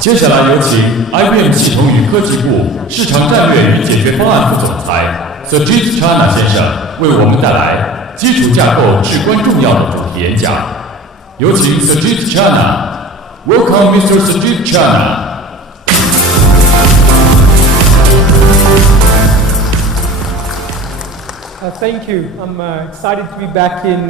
接下来有请 IBM 系统与科技部市场战略与解决方案副总裁 Surjit Chana 先生为我们带来基础架构至关重要的主题演讲。有请 Surjit Chana。Welcome, Mr. Surjit Chana. Thank you. I'm excited to be back in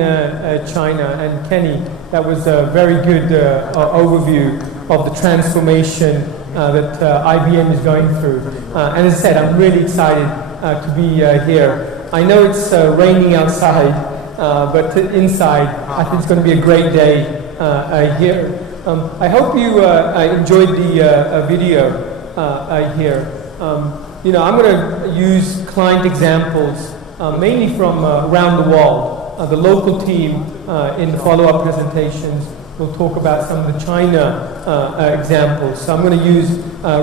China. And Kenny, that was a very good overview of the transformation that IBM is going through. And as I said, I'm really excited to be here. I know it's raining outside, but inside, I think it's going to be a great day here. I hope you enjoyed the video here. I'm going to use client examples mainly from around the world. The local team in the follow-up presentations will talk about some of the China examples. So I'm going to use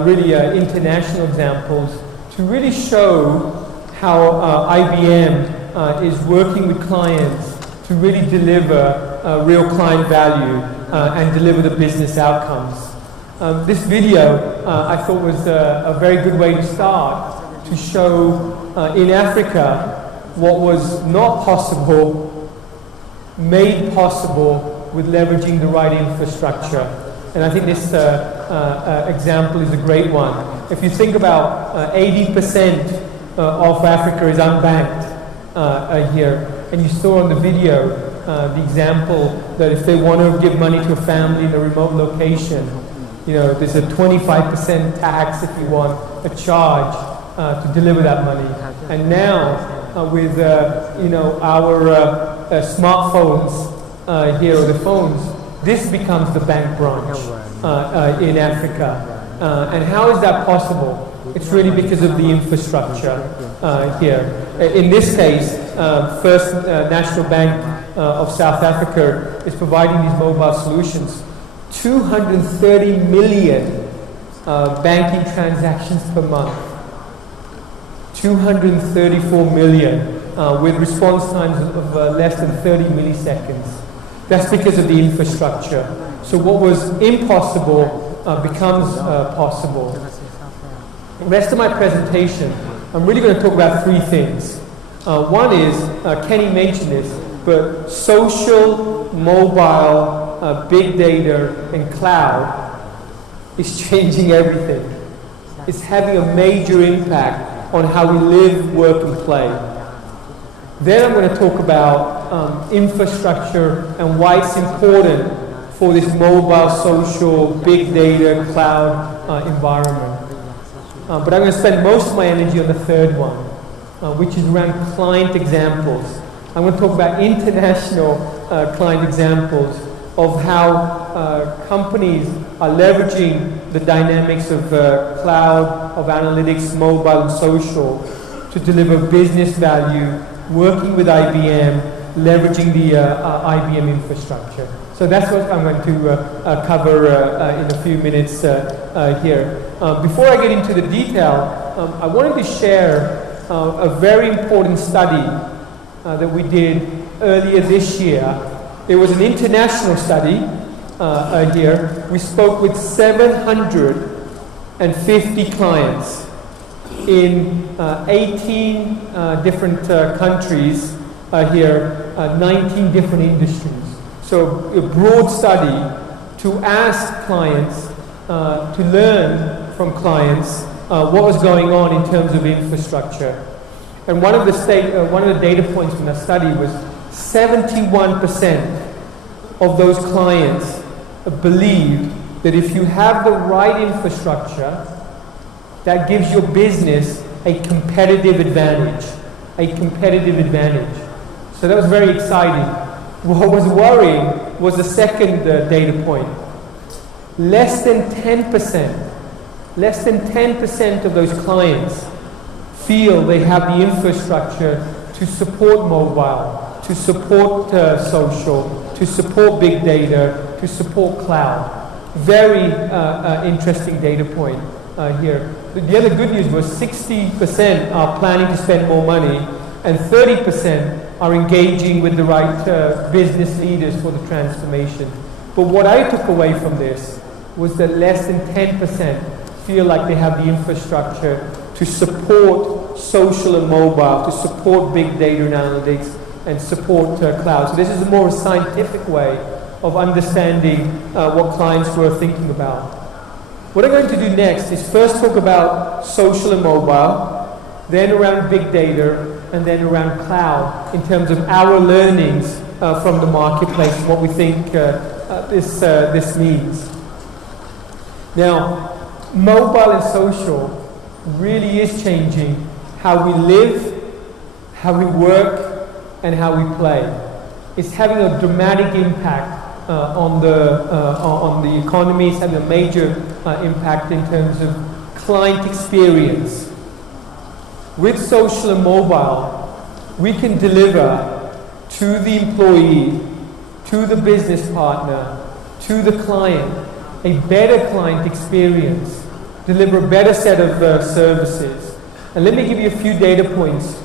really international examples to really show how IBM is working with clients to really deliver real client value and deliver the business outcomes. This video I thought was a very good way to start to show in Africa what was not possible, made possible with leveraging the right infrastructure. And I think this example is a great one. If you think about 80% of Africa is unbanked here, and you saw on the video the example that if they want to give money to a family in a remote location, there's a 25% tax if you want, a charge to deliver that money. And now, with our smartphones here, or the phones, this becomes the bank branch in Africa. And how is that possible? It's really because of the infrastructure here. In this case, First National Bank of South Africa is providing these mobile solutions. 230 million banking transactions per month. 234 million with response times of less than 30 milliseconds. That's because of the infrastructure. So what was impossible becomes possible. The rest of my presentation, I'm really going to talk about three things. One is, Kenny mentioned this, but social, mobile, big data, and cloud is changing everything. It's having a major impact on how we live, work, and play. Then I'm going to talk about infrastructure and why it's important for this mobile, social, big data, cloud environment. But I'm going to spend most of my energy on the third one, which is around client examples. I'm going to talk about international client examples of how companies are leveraging the dynamics of cloud, of analytics, mobile, and social to deliver business value, working with IBM, leveraging the IBM infrastructure. So that's what I'm going to cover in a few minutes here. Before I get into the detail, I wanted to share a very important study that we did earlier this year. It was an international study here. We spoke with 750 clients in 18 different countries here, 19 different industries. So a broad study to ask clients, to learn from clients what was going on in terms of infrastructure. And one of the data points from that study was 71% of those clients believed that if you have the right infrastructure, that gives your business a competitive advantage. A competitive advantage. So that was very exciting. What was worrying was the second data point. Less than 10% of those clients feel they have the infrastructure to support mobile, to support social, to support big data, to support cloud. Very interesting data point here. The other good news was 60% are planning to spend more money, and 30% are engaging with the right business leaders for the transformation. But what I took away from this was that less than 10% feel like they have the infrastructure to support social and mobile, to support big data and analytics, and support cloud. So this is a more scientific way of understanding what clients were thinking about. What I'm going to do next is first talk about social and mobile, then around big data, and then around cloud in terms of our learnings from the marketplace, what we think this means. Now, mobile and social really is changing how we live, how we work, and how we play. It's having a dramatic impact on the economy. It's having a major impact in terms of client experience. With social and mobile, we can deliver to the employee, to the business partner, to the client, a better client experience, deliver a better set of services. And let me give you a few data points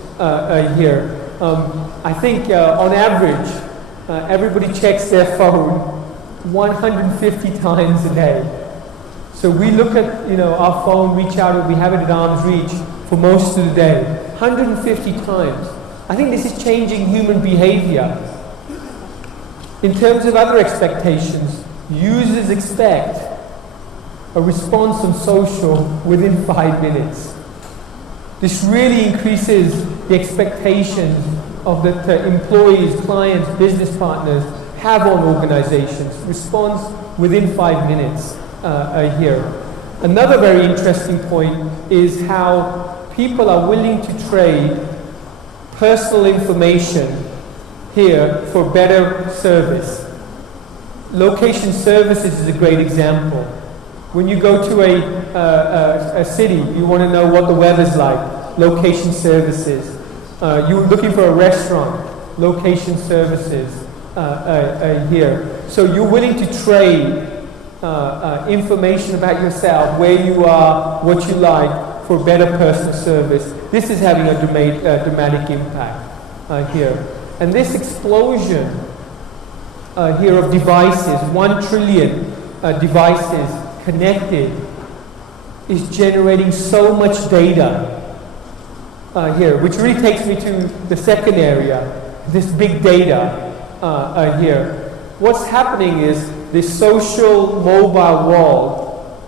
here. I think on average, everybody checks their phone 150 times a day. So we look at our phone, reach out, we have it at arm's reach for most of the day, 150 times. I think this is changing human behavior. In terms of other expectations, users expect a response on social within 5 minutes. This really increases the expectations of that employees, clients, business partners have on organizations. Response within 5 minutes here. Another very interesting point is how people are willing to trade personal information here for better service. Location services is a great example. When you go to a city, you want to know what the weather's like. Location services. You're looking for a restaurant. Location services here. So you're willing to trade information about yourself, where you are, what you like, for better personal service. This is having a dramatic impact here. And this explosion here of devices, 1 trillion devices connected, is generating so much data here, which really takes me to the second area, this big data here. What's happening is this social mobile world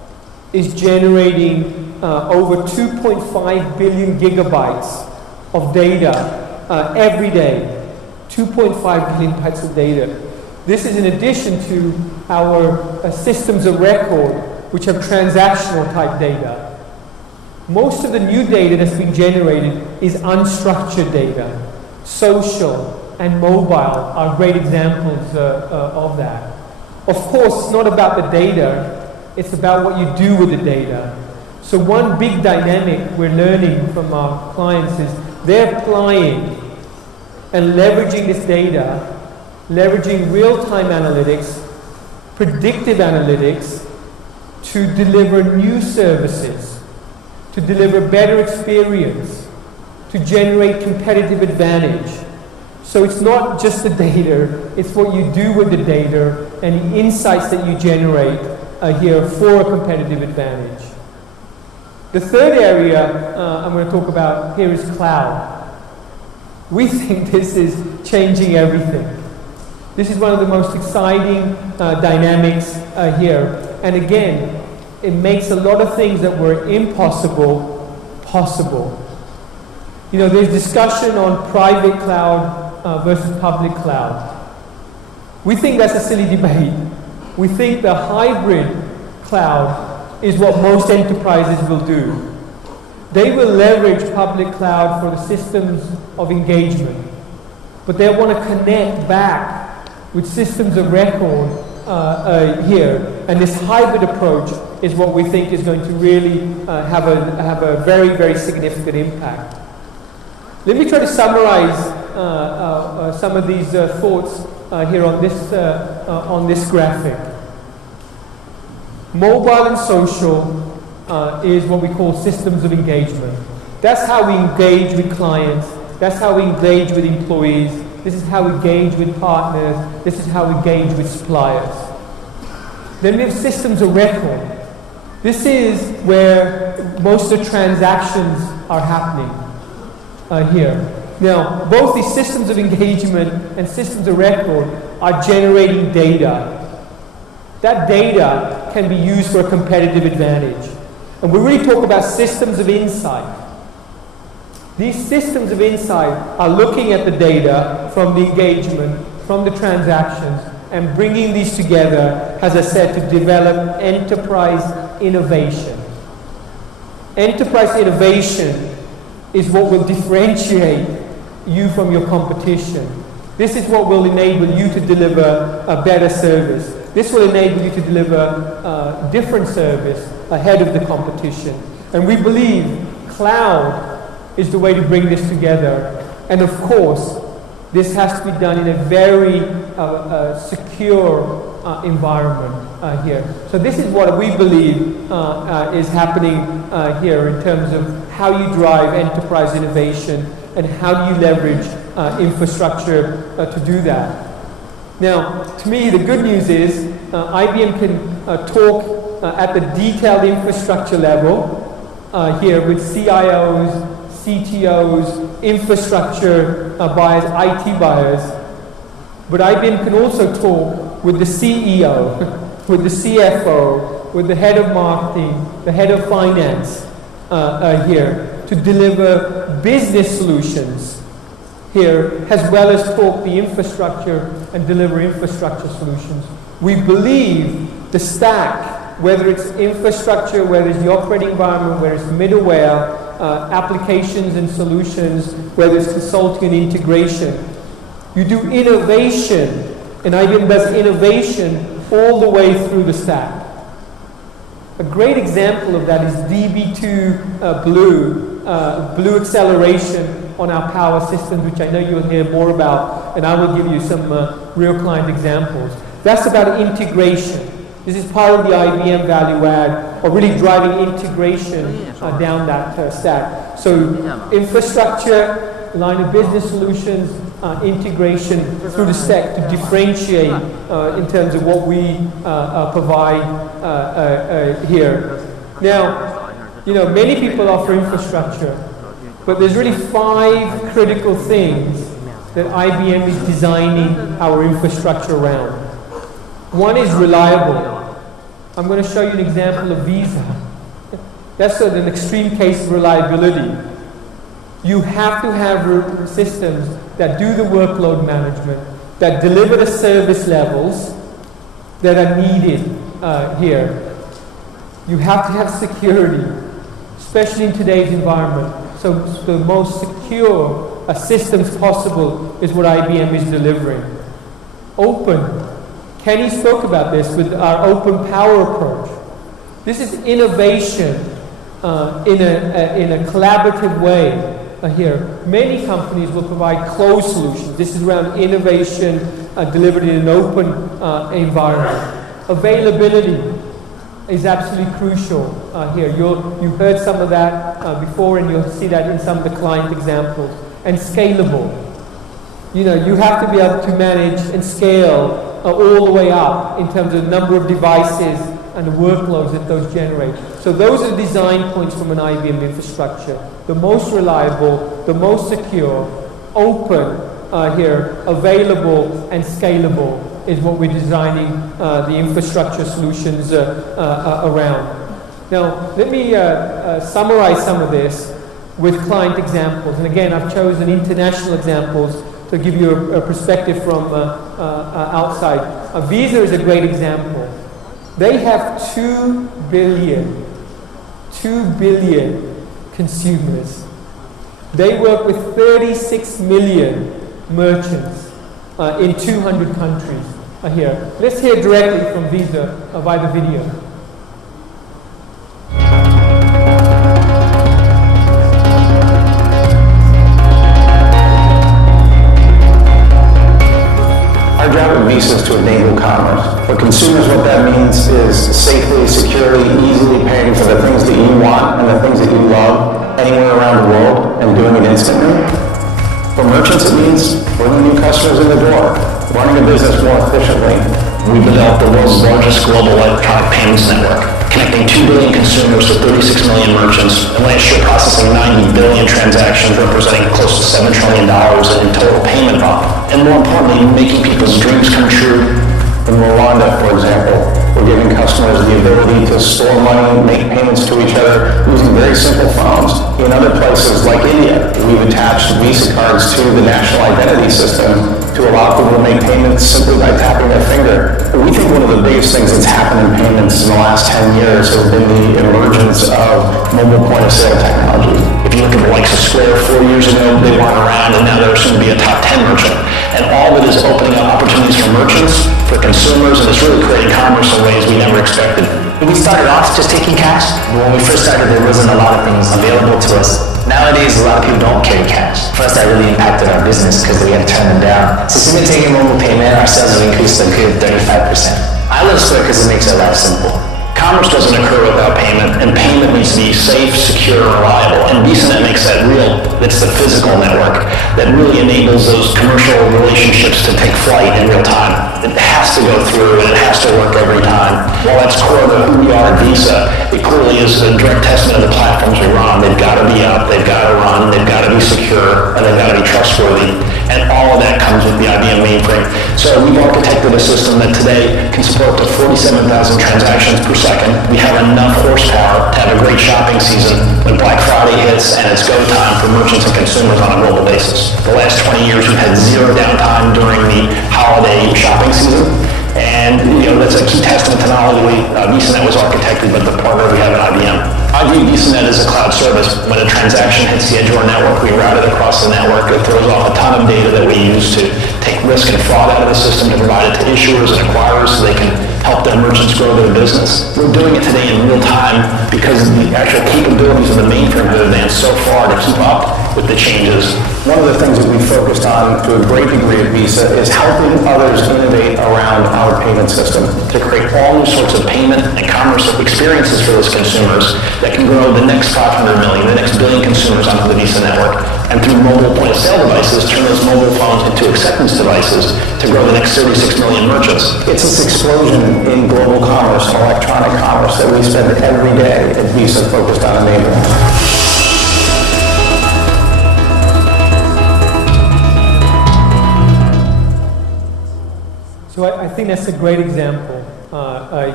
is generating over 2.5 billion gigabytes of data every day. 2.5 billion bytes of data. This is in addition to our systems of record, which have transactional type data. Most of the new data that's being generated is unstructured data. Social and mobile are great examples of that. Of course, it's not about the data, it's about what you do with the data. So one big dynamic we're learning from our clients is they're applying and leveraging this data, leveraging real-time analytics, predictive analytics, to deliver new services, to deliver better experience, to generate competitive advantage. So it's not just the data, it's what you do with the data and the insights that you generate here for a competitive advantage. The third area I'm going to talk about here is cloud. We think this is changing everything. This is one of the most exciting dynamics here. And again, it makes a lot of things that were impossible possible. There's discussion on private cloud versus public cloud. We think that's a silly debate. We think the hybrid cloud is what most enterprises will do. They will leverage public cloud for the systems of engagement, but they want to connect back with systems of record here. And this hybrid approach is what we think is going to really have a very, very significant impact. Let me try to summarize some of these thoughts here on this graphic. Mobile and social is what we call systems of engagement. That's how we engage with clients. That's how we engage with employees. This is how we engage with partners. This is how we engage with suppliers. Then we have systems of record. This is where most of the transactions are happening here. Now, both these systems of engagement and systems of record are generating data. That data can be used for a competitive advantage. And we really talk about systems of insight. These systems of insight are looking at the data from the engagement, from the transactions, and bringing these together, as I said, to develop enterprise innovation. Enterprise innovation is what will differentiate you from your competition. This is what will enable you to deliver a better service. This will enable you to deliver a different service ahead of the competition. And we believe cloud is the way to bring this together. And of course, this has to be done in a very secure environment here. So this is what we believe is happening here in terms of how you drive enterprise innovation and how do you leverage infrastructure to do that. Now, to me, the good news is IBM can talk at the detailed infrastructure level here with CIOs, CTOs, infrastructure buyers, IT buyers. But IBM can also talk with the CEO, with the CFO, with the head of marketing, the head of finance here to deliver business solutions here, as well as talk the infrastructure and deliver infrastructure solutions. We believe the stack, whether it's infrastructure, whether it's the operating environment, whether it's middleware, applications and solutions, whether it's consulting and integration. You do innovation, and IBM does innovation all the way through the stack. A great example of that is DB2 Blue acceleration on our power systems, which I know you'll hear more about, and I will give you some real client examples. That's about integration. This is part of the IBM value add, or really driving integration down that stack. So infrastructure, line of business solutions, integration through the stack to differentiate in terms of what we provide here. Now, many people offer infrastructure, but there's really 5 critical things that IBM is designing our infrastructure around. One is reliable. I'm going to show you an example of Visa. That's an extreme case of reliability. You have to have systems that do the workload management, that deliver the service levels that are needed here. You have to have security, especially in today's environment. So the most secure systems possible is what IBM is delivering. Open. Kenny spoke about this with our open power approach. This is innovation in a collaborative way here. Many companies will provide closed solutions. This is around innovation delivered in an open environment. Availability is absolutely crucial here. You've heard some of that before, and you'll see that in some of the client examples. And scalable. You have to be able to manage and scale all the way up in terms of the number of devices and the workloads that those generate. So those are the design points from an IBM infrastructure. The most reliable, the most secure, open here, available and scalable is what we're designing the infrastructure solutions around. Now, let me summarize some of this with client examples. And again, I've chosen international examples to give you a perspective from outside. Visa is a great example. They have 2 billion consumers. They work with 36 million merchants in 200 countries here. Let's hear directly from Visa by the video. Our job at Visa is to enable commerce. For consumers, what that means is safely, securely, easily paying for the things that you want and the things that you love anywhere around the world and doing it instantly. For merchants, it means bringing new customers in the door, running a business more efficiently, We've developed the world's largest global electronic payments network, connecting 2 billion consumers to 36 million merchants, and last year processing 90 billion transactions, representing close to $7 trillion in total payment volume. And more importantly, making people's dreams come true. In Rwanda, for example, we're giving customers the ability to store money, make payments to each other using very simple phones. In other places like India, we've attached Visa cards to the national identity system to allow people to make payments simply by tapping their finger. We think one of the biggest things that's happened in payments in the last 10 years has been the emergence of mobile point-of-sale technology. If you look at the likes of Square 4 years ago, they weren't around, and now they're soon to be a top 10 merchant. And all of it is opening up opportunities for merchants, for consumers, and it's really creating commerce in ways we never expected. We started off just taking cash. When we first started, there wasn't a lot of things available to us. Nowadays, a lot of people don't carry cash. For us, that really impacted our business because we had to turn them down. So since we've been taking mobile payment, our sales have increased a good 35%. I love Square because it makes our life simple. Commerce doesn't occur without payment, and payment needs to be safe, secure, and reliable. And VisaNet makes that real. It's the physical network that really enables those commercial relationships to take flight in real time. It has to go through, and it has to work every time. While that's core to who we are at Visa, it clearly is a direct testament of the platforms we run. They've got to be up, they've got to run, they've got to be secure, and they've got to be trustworthy. And all of that comes with the IBM mainframe. So we've architected a system that today can support up to 47,000 transactions per second. We have enough horsepower to have a great shopping season when Black Friday hits and it's go time for merchants and consumers on a global basis. The last 20 years we've had zero downtime during the holiday shopping season. And that's a key testament to not only VisaNet was architected, but the partner we have at IBM. I view VisaNet as a cloud service. When a transaction hits the edge of our network, we route it across the network. It throws off a ton of data that we use to take risk and fraud out of the system, to provide it to issuers and acquirers so they can help their merchants grow their business. We're doing it today in real time because the actual capabilities of the mainframe have advanced so far to keep up with the changes. One of the things that we focused on to a great degree at Visa is helping others innovate around our payment system to create all new sorts of payment and commerce experiences for those consumers that can grow the next 500 million, the next billion consumers onto the Visa network. And through mobile point-of-sale devices, turn those mobile phones into acceptance devices to grow the next 36 million merchants. It's this explosion in global commerce and electronic commerce that we spend every day at Visa focused on enabling. So I think that's a great example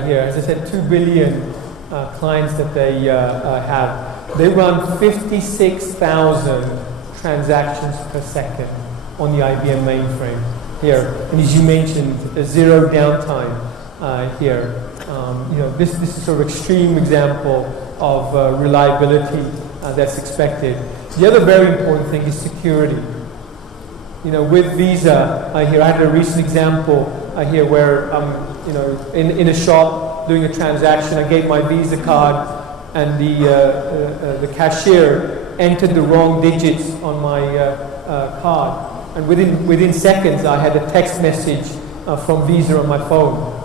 here. As I said, 2 billion clients that they have. They run 56,000 transactions per second on the IBM mainframe here. And as you mentioned, zero downtime here. This is sort of extreme example of reliability that's expected. The other very important thing is security. With Visa here, I had a recent example here where in a shop doing a transaction, I gave my Visa card, and the cashier entered the wrong digits on my card, and within seconds I had a text message from Visa on my phone.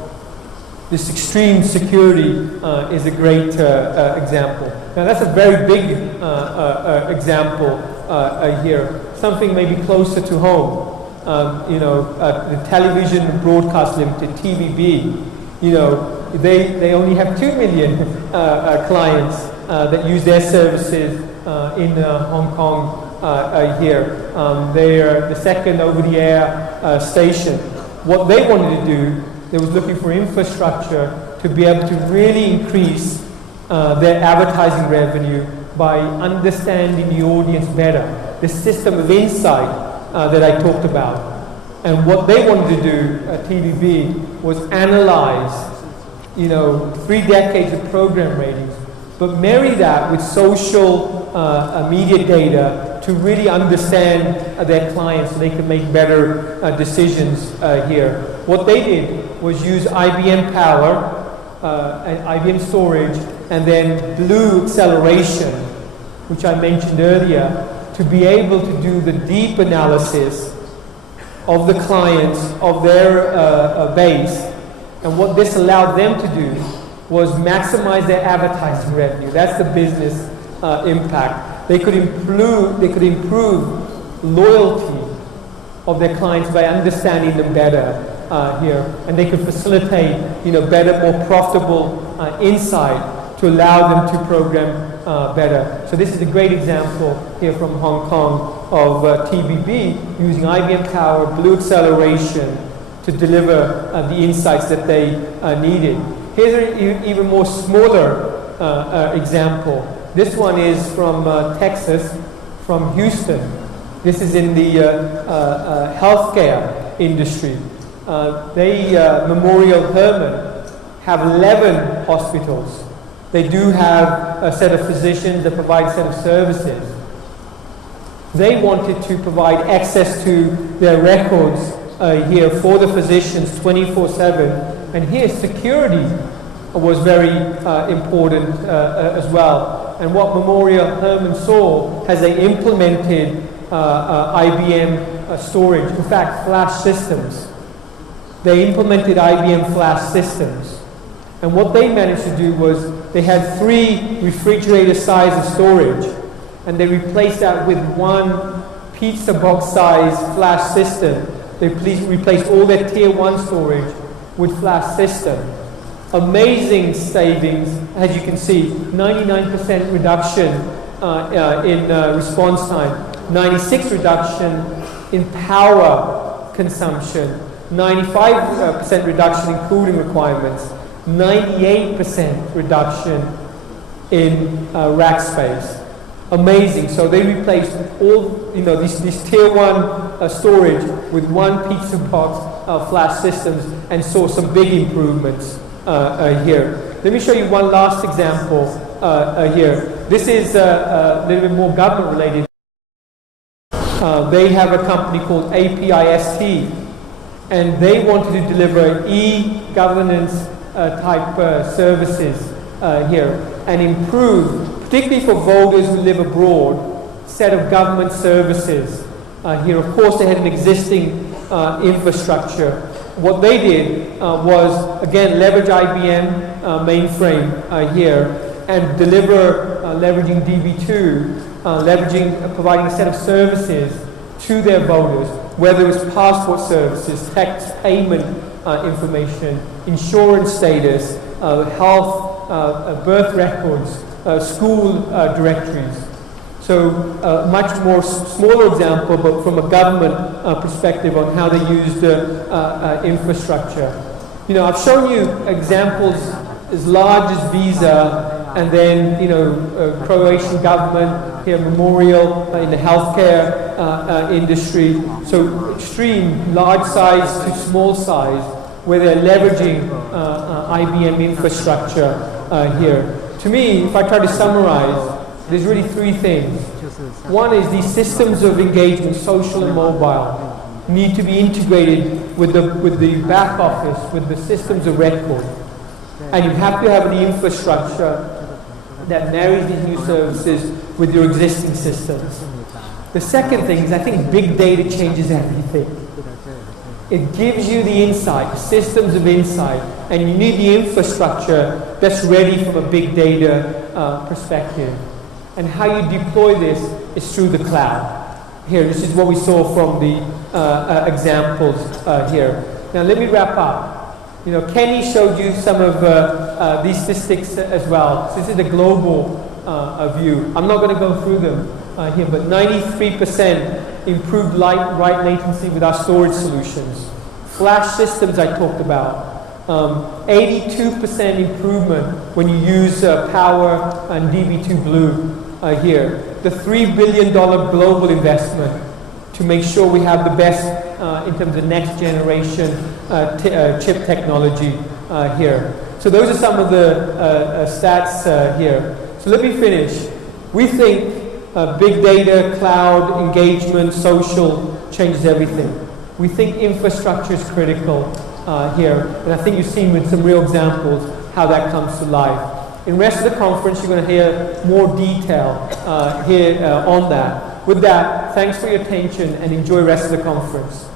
This extreme security is a great example. Now that's a very big example here. Something maybe closer to home. The Television Broadcast Limited, TVB. They only have 2 million clients that use their services in Hong Kong here. They are the second over-the-air station. What they wanted to do, they was looking for infrastructure to be able to really increase their advertising revenue by understanding the audience better. The system of insight that I talked about. And what they wanted to do at TVB was analyze 3 decades of program ratings, but marry that with social media data to really understand their clients so they can make better decisions here. What they did was use IBM Power, and IBM Storage, and then Blue Acceleration, which I mentioned earlier, to be able to do the deep analysis of the clients, of their base. And what this allowed them to do was maximize their advertising revenue. That's the business impact. They could improve loyalty of their clients by understanding them better. here, and they could facilitate, better, more profitable insight to allow them to program better. So this is a great example here from Hong Kong of TBB using IBM Power, Blue Acceleration to deliver the insights that they needed. Here's an even more smaller example. This one is from Texas, from Houston. This is in the healthcare industry. Memorial Hermann have 11 hospitals. They do have a set of physicians that provide a set of services. They wanted to provide access to their records here for the physicians 24/7, and here security was very important as well. And what Memorial Hermann saw as they implemented IBM storage, in fact flash systems. They implemented IBM flash systems. And what they managed to do was they had 3 refrigerator sized storage, and they replaced that with 1 pizza box size flash system. They replaced all their tier 1 storage with flash system. Amazing savings, as you can see, 99% reduction in response time, 96% reduction in power consumption, 95% reduction in cooling requirements, 98% reduction in rack space. Amazing. So they replaced all these tier 1 storage with 1 pizza box flash systems and saw some big improvements here. Let me show you one last example here. This is a little bit more government related. They have a company called APIST, and they wanted to deliver e-governance type services here and improve, particularly for voters who live abroad, set of government services here. Of course, they had an existing infrastructure. What they did was, again, leverage IBM mainframe here and deliver, leveraging DB2, providing a set of services to their voters, whether it's passport services, tax payment information, insurance status, health, birth records, school directories. So much more smaller example, but from a government perspective on how they used infrastructure. I've shown you examples as large as Visa, and then Croatian government here, Memorial in the healthcare industry. So extreme, large size to small size, where they're leveraging IBM infrastructure here. To me, if I try to summarize, there's really 3 things. One is these systems of engagement, social and mobile, need to be integrated with the back office, with the systems of record. And you have to have the infrastructure that marries these new services with your existing systems. The second thing is, I think big data changes everything. It gives you the insight, systems of insight, and you need the infrastructure that's ready from a big data perspective. And how you deploy this is through the cloud. Here, this is what we saw from the examples here. Now let me wrap up. Kenny showed you some of these statistics as well. So this is the global view. I'm not going to go through them here, but 93% improved write latency with our storage solutions. Flash systems I talked about. 82% improvement when you use Power and DB2 Blue here. The $3 billion global investment to make sure we have the best in terms of next generation chip technology here. So those are some of the stats here. So let me finish. We think big data, cloud, engagement, social changes everything. We think infrastructure is critical here, and I think you've seen with some real examples how that comes to life. In the rest of the conference, you're going to hear more detail here on that. With that, thanks for your attention and enjoy the rest of the conference.